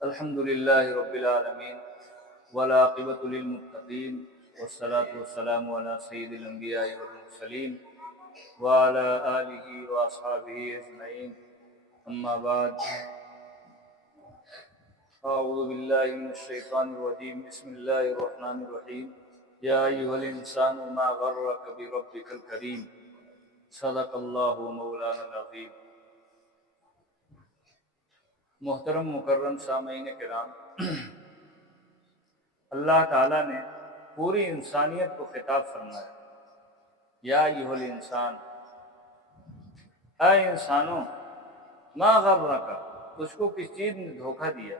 الحمد للہ رب العالمین والعاقبۃ للمتقین والصلاة والسلام علی سید الانبیاء والمرسلین وعلی آلہ واصحابہ اجمعین، اما بعد، اعوذ باللہ من الشیطان الرجیم، بسم اللہ الرحمن الرحیم، یا ایھا الانسان ما غرک بربک الکریم، صدق اللہ مولانا العظیم۔ محترم مکرم سامعین کرام، اللہ تعالیٰ نے پوری انسانیت کو خطاب فرمایا، یا ایھا الانسان، اے انسانوں، ما غرک، تجھ کو کس چیز نے دھوکہ دیا،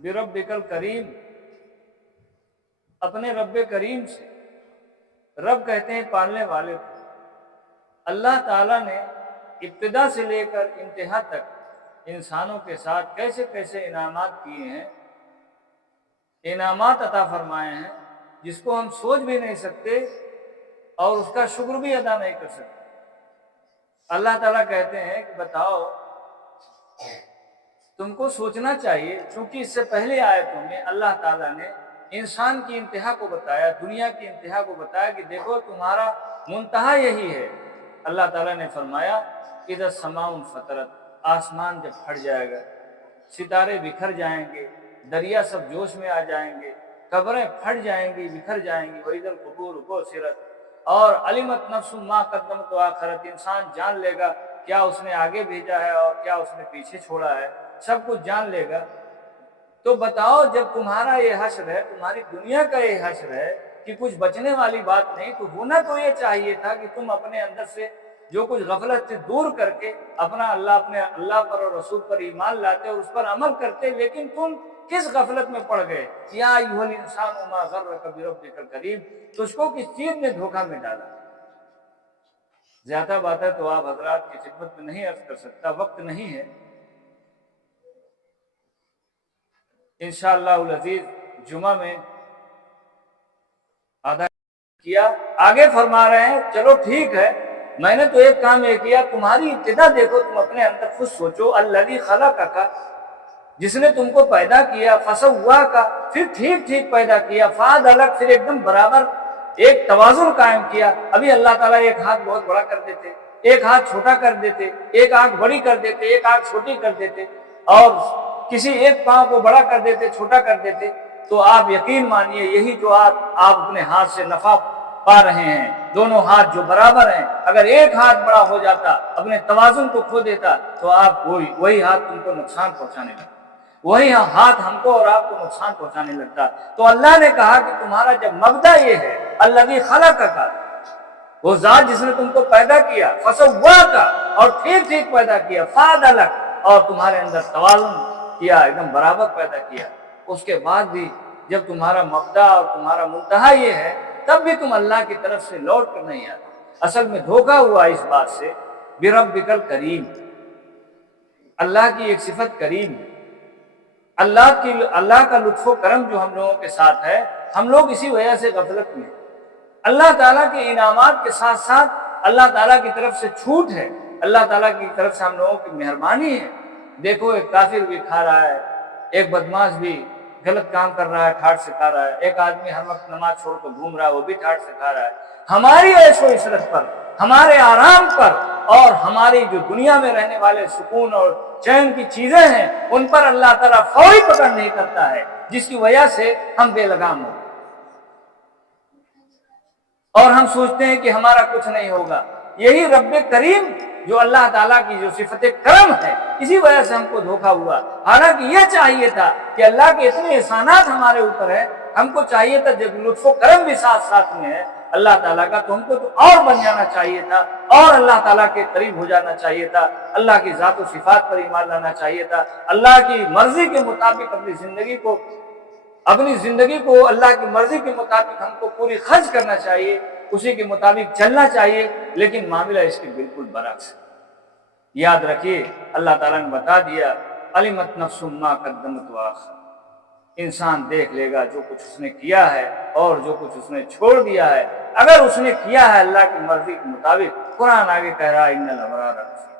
بربک الکریم، اپنے رب کریم سے۔ رب کہتے ہیں پالنے والے کو۔ اللہ تعالیٰ نے ابتدا سے لے کر انتہا تک انسانوں کے ساتھ کیسے کیسے انعامات کیے ہیں، انعامات عطا فرمائے ہیں، جس کو ہم سوچ بھی نہیں سکتے اور اس کا شکر بھی ادا نہیں کر سکتے۔ اللہ تعالیٰ کہتے ہیں کہ بتاؤ، تم کو سوچنا چاہیے، چونکہ اس سے پہلے آیتوں میں اللہ تعالیٰ نے انسان کی انتہا کو بتایا، دنیا کی انتہا کو بتایا کہ دیکھو تمہارا منتہا یہی ہے۔ اللہ تعالیٰ نے فرمایا اذا السماء انفطرت، آسمان جب پھٹ جائے گا، ستارے بکھر جائیں گے، دریا سب جوش میں آ جائیں گے، قبریں پھٹ جائیں گی، بکھر جائیں گی، وَإِذَا الْقُبُورُ بُعْثِرَتْ، اور عَلِمَتْ نَفْسٌ مَا قَدَّمَتْ وَأَخَّرَتْ، انسان جان لے گا کیا اس نے آگے بھیجا ہے اور کیا اس نے پیچھے چھوڑا ہے، سب کچھ جان لے گا۔ تو بتاؤ، جب تمہارا یہ حشر ہے، تمہاری دنیا کا یہ حشر ہے کہ کچھ بچنے والی بات نہیں، تو ہونا تو یہ چاہیے تھا کہ تم اپنے اندر سے جو کچھ غفلت سے دور کر کے اپنے اللہ پر اور رسول پر ایمان لاتے اور اس پر عمل کرتے، لیکن تم کس غفلت میں پڑ گئے؟ یا ایھا الانسان ما غرک بربک الکریم، تجھ کو کس چیز نے دھوکہ میں ڈالا؟ زیادہ باتیں تو آپ حضرات کی خدمت میں نہیں عرض کر سکتا، وقت نہیں ہے۔ انشاءاللہ العزیز جمعہ میں آدھا کیا، آگے فرما رہے ہیں چلو ٹھیک ہے، میں نے تو ایک کام یہ کیا، تمہاری ابتدا دیکھو، تم اپنے اندر خود سوچو، الذی خلقک، جس نے تم کو پیدا کیا، فسواک، پھر ٹھیک ٹھیک پیدا کیا، فعدلک، پھر ایک دم برابر ایک توازن قائم کیا۔ ابھی اللہ تعالیٰ ایک ہاتھ بہت بڑا کر دیتے، ایک ہاتھ چھوٹا کر دیتے، ایک آنکھ بڑی کر دیتے، ایک آنکھ چھوٹی کر دیتے، اور کسی ایک پاؤں کو بڑا کر دیتے، چھوٹا کر دیتے، تو آپ یقین مانیے یہی جو آپ اپنے ہاتھ سے نفع پا رہے ہیں، دونوں ہاتھ جو برابر ہیں، اگر ایک ہاتھ بڑا ہو جاتا، اپنے توازن کو کھو دیتا، تو آپ وہی ہاتھ تم کو نقصان پہنچانے لگتا، وہی ہاتھ ہم کو اور آپ کو نقصان پہنچانے لگتا۔ تو اللہ نے کہا کہ تمہارا جب مبدأ یہ ہے، الذی خلقک، وہ ذات جس نے تم کو پیدا کیا، فسواک، اور ٹھیک ٹھیک پیدا کیا، فعدلک، اور تمہارے اندر توازن کیا، ایک دم برابر پیدا کیا، اس کے بعد بھی جب تمہارا مبدأ اور تمہارا منتہا یہ ہے، تب بھی تم اللہ کی طرف سے لوٹ کر نہیں آتے۔ اصل میں دھوکہ ہوا اس بات سے، بربک الکریم، اللہ کی ایک صفت کریم ہے، اللہ کا لطف و کرم جو ہم لوگوں کے ساتھ ہے، ہم لوگ اسی وجہ سے غفلت میں ہیں۔ اللہ تعالیٰ کے انعامات کے ساتھ ساتھ اللہ تعالیٰ کی طرف سے چھوٹ ہے، اللہ تعالیٰ کی طرف سے ہم لوگوں کی مہربانی ہے۔ دیکھو، ایک کافر بھی کھا رہا ہے، ایک بدماش بھی غلط کام کر رہا ہے، ٹھاٹ سے کھا رہا ہے، ایک آدمی ہر وقت نماز چھوڑ کر گھوم رہا ہے، وہ بھی ٹھاٹ سے کھا رہا ہے۔ ہماری عیش و عشرت پر، ہمارے آرام پر، اور ہماری جو دنیا میں رہنے والے سکون اور چین کی چیزیں ہیں، ان پر اللہ تعالیٰ فوری پکڑ نہیں کرتا ہے، جس کی وجہ سے ہم بے لگام ہو گئے اور ہم سوچتے ہیں کہ ہمارا کچھ نہیں ہوگا۔ یہی رب کریم جو اللہ تعالیٰ کی جو صفت کرم ہے، اسی وجہ سے ہم کو دھوکہ ہوا۔ حالانکہ یہ چاہیے تھا کہ اللہ کے اتنے احسانات ہمارے اوپر ہیں، ہم کو چاہیے تھا جب لطف و کرم بھی ساتھ ساتھ میں ہے اللہ تعالیٰ کا، تو ہم کو تو اور بن جانا چاہیے تھا، اور اللہ تعالیٰ کے قریب ہو جانا چاہیے تھا، اللہ کی ذات و صفات پر ایمان لانا چاہیے تھا، اللہ کی مرضی کے مطابق اپنی زندگی کو اللہ کی مرضی کے مطابق ہم کو پوری خرچ کرنا چاہیے، اسی کے مطابق چلنا چاہیے، لیکن معاملہ اس کے بالکل برعکس ہے۔ یاد رکھیے، اللہ تعالیٰ نے بتا دیا، علمت نفس ما قدمت وآخرت، انسان دیکھ لے گا جو کچھ اس نے کیا ہے اور جو کچھ اس نے چھوڑ دیا ہے۔ اگر اس نے کیا ہے اللہ کی مرضی کے مطابق، قرآن آگے کہہ رہا ہے ان الابرار لفی،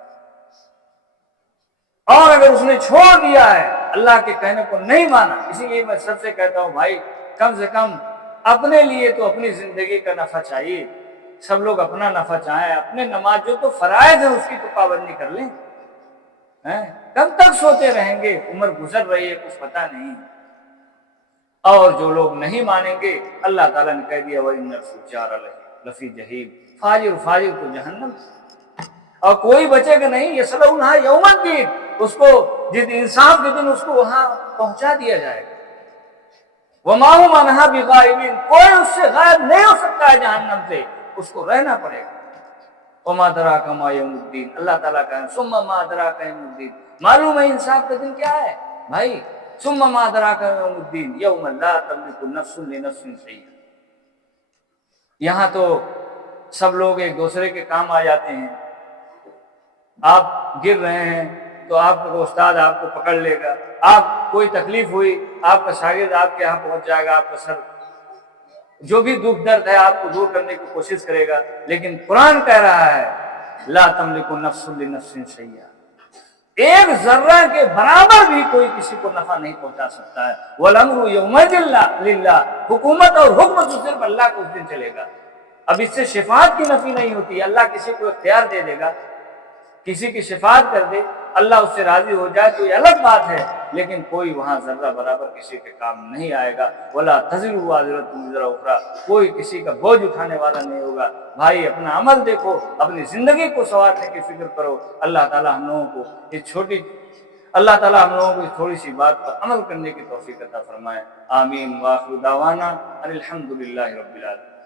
اور اگر اس نے چھوڑ دیا ہے اللہ کے کہنے کو نہیں مانا، اسی لیے میں سب سے کہتا ہوں بھائی کم سے کم اپنے لیے تو اپنی زندگی کا نفع چاہیے، سب لوگ اپنا نفع چاہیں، اپنے نماز جو تو فرائض ہے اس کی تو پابندی کر لیں، کب تک سوتے رہیں گے، عمر گزر رہی ہے کچھ پتہ نہیں۔ اور جو لوگ نہیں مانیں گے اللہ تعالیٰ نے کہہ دیا وَإِنَّ الْفُجَّارَ لَفِي جَحِيمٍ، فاجر تو جہنم، اور کوئی بچے گا نہیں، یصلونھا یوم الدین، اس کو جس انصاف کے دن اس کو وہاں پہنچا دیا جائے گا، وما هم عنہا بغائبین، کوئی اس سے غائب نہیں ہو سکتا ہے جہنم سے، اس کو رہنا پڑے گا۔ وما ادراک ما یوم الدین، اللہ تعالیٰ کا ثم ما ادراک یوم الدین، معلوم ہے انصاف کا دن کیا ہے بھائی، ثم ما ادراک یوم الدین یوم لا تملک نفس لنفس شیئا۔ یہاں تو سب لوگ ایک دوسرے کے کام آ جاتے ہیں، آپ گر رہے ہیں تو آپ کو استاد آپ کو پکڑ لے گا، آپ کوئی تکلیف ہوئی آپ کا شاگرد آپ کے یہاں پہنچ جائے گا، آپ کا سر جو بھی دکھ درد ہے آپ کو دور کرنے کی کوشش کرے گا، لیکن قرآن کہہ رہا ہے لا تملک نفس لنفس شیئا، ایک ذرہ کے برابر بھی کوئی کسی کو نفع نہیں پہنچا سکتا ہے، والامر یومئذ للہ، حکومت اور حکم تو صرف اللہ کو اس دن چلے گا۔ اب اس سے شفاعت کی نفی نہیں ہوتی، اللہ کسی کو اختیار دے دے گا، کسی کی شفاعت کر دے، اللہ اس سے راضی ہو جائے تو یہ الگ بات ہے، لیکن کوئی وہاں ذرہ برابر کسی کے کام نہیں آئے گا۔ ولا تزر وازرۃ وزر اخری، کوئی کسی کا بوجھ اٹھانے والا نہیں ہوگا۔ بھائی اپنا عمل دیکھو، اپنی زندگی کو سنوارنے کی فکر کرو۔ اللہ تعالی ہم لوگوں کو اس تھوڑی سی بات پر عمل کرنے کی توفیق عطا فرمائے۔ آمین۔ وآخر دعوانا ان الحمد للہ رب العالمین۔